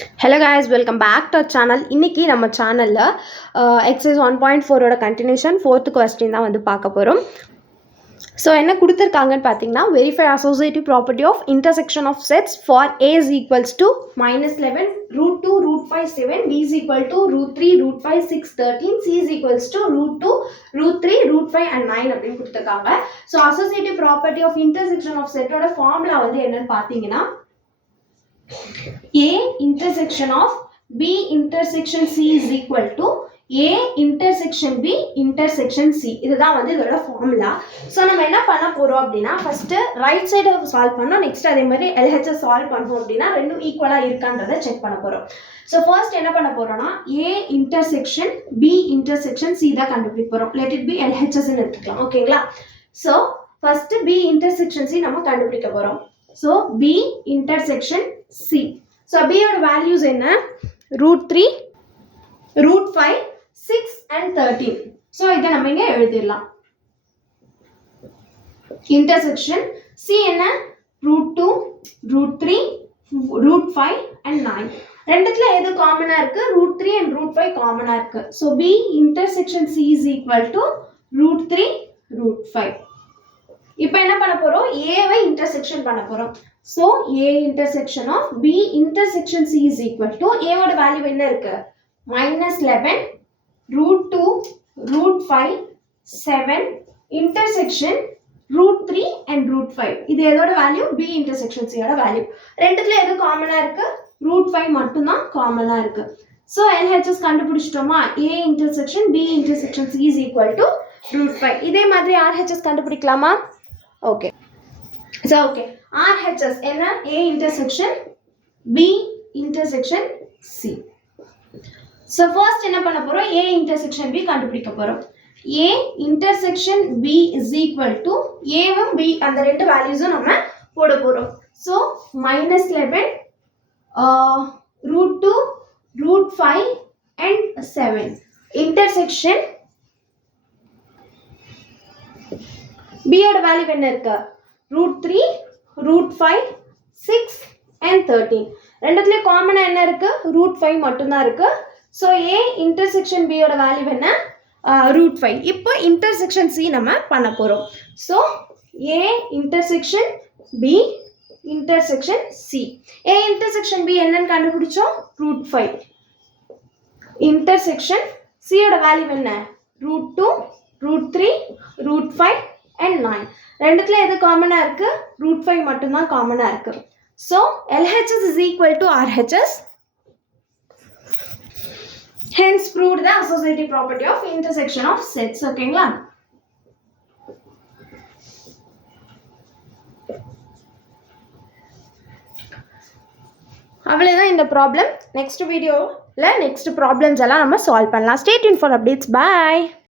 Hello guys, welcome back to our channel. இன்னைக்கு நம்ம சேனல்ல exercise 1.4 ஓட continuation 4th question தான் வந்து பார்க்க போறோம். So என்ன கொடுத்திருக்காங்கன்னு பாத்தீங்கன்னா verify associative property of intersection of sets for a is equals to -11 √2 √5 7 b is equal to √3 √5 6 13 c is equals to √2 √3 √5 and 9 அப்படினு கொடுத்திருக்காங்க. So associative property of intersection of set ஓட formula வந்து என்னன்னு பாத்தீங்கன்னா A intersection of B intersection C is equal to A intersection B intersection C. இதுதான் வந்து இதோட formula. So நம்ம என்ன பண்ண போறோம் அப்படின்னா ஃபர்ஸ்ட் ரைட் சைடு சால்வ் பண்ணோம், நெக்ஸ்ட் அதே மாதிரி LHS சால்வ் பண்ணோம் அப்படின்னா ரெண்டும் ஈக்குவலா இருக்கான்றதை செக் பண்ண போறோம். ஸோ ஃபர்ஸ்ட் என்ன பண்ண போறோம்னா A intersection B intersection C தான் கண்டுபிடிக்க போறோம். Let it be LHS ன்னு எடுத்துக்கலாம். ஓகேங்களா? So first B intersection C நம்ம கண்டுபிடிக்க போறோம். So B intersection C. So B ஓட values என்ன? √3, √5, 6 and 13. So இதை நம்ம இங்க எழுதிடலாம். Intersection C என்ன? √2, √3, √5 and 9. ரெண்டுத்துல எது காமனா இருக்கு? √3 and √5 காமனா இருக்கு. So B intersection C is equal to √3, √5. இப்போ என்ன பண்ண போறோம்? A வை intersection பண்ண போறோம். So A intersection of B intersection C is equal to A ஓட வேல்யூ என்ன இருக்கு? -11 √2 √5 7 intersection √3 and √5. இது எதோட வேல்யூ? B intersection C ஓட வேல்யூ. ரெண்டுத்துல எது காமனா இருக்கு? √5 மட்டும் தான் காமனா இருக்கு. So LHS கண்டுபிடிச்சிட்டோமா? A intersection B intersection C is equal to √5. இதே மாதிரி RHS கண்டுபிடிக்கலாமா? Okay. So okay, RHS என்ன? A intersection B intersection C. So first என்ன பண்ண போறோம்? A intersection B கண்டுபிடிக்க போறோம். A intersection B is equal to A வும் B அந்த ரெண்டு வேல்யூஸும் நம்ம போட போறோம். So -11 √2 √5 and 7 intersection B ஓட வேல்யூ என்ன இருக்கு? √3 √5 6 and 13. ரெண்டுத்துலயும் காமனா என்ன இருக்கு? √5 மட்டும் தான் இருக்கு. சோ A intersection B ஓட வேல்யூ என்ன? √5. இப்போ intersection C நம்ம பண்ண போறோம். So A intersection B intersection C. A intersection B என்னன்னு கண்டுபிடிச்சோம்? √5. intersection C ஓட வேல்யூ என்ன? √2 √3 √5 and 9. ரெண்டுத்துல எது காமனா இருக்கு? √5 மட்டும் தான் காமனா இருக்கு. So LHS is equal to RHS. Hence proved the associative property of intersection of sets. ஓகேங்களா? அவ்வளவுதான் இந்த ப்ராப்ளம். நெக்ஸ்ட் வீடியோல நெக்ஸ்ட் ப்ராப்ளம்ஸ் எல்லாம் நம்ம சால்வ் பண்ணலாம். Stay tuned for updates. Bye.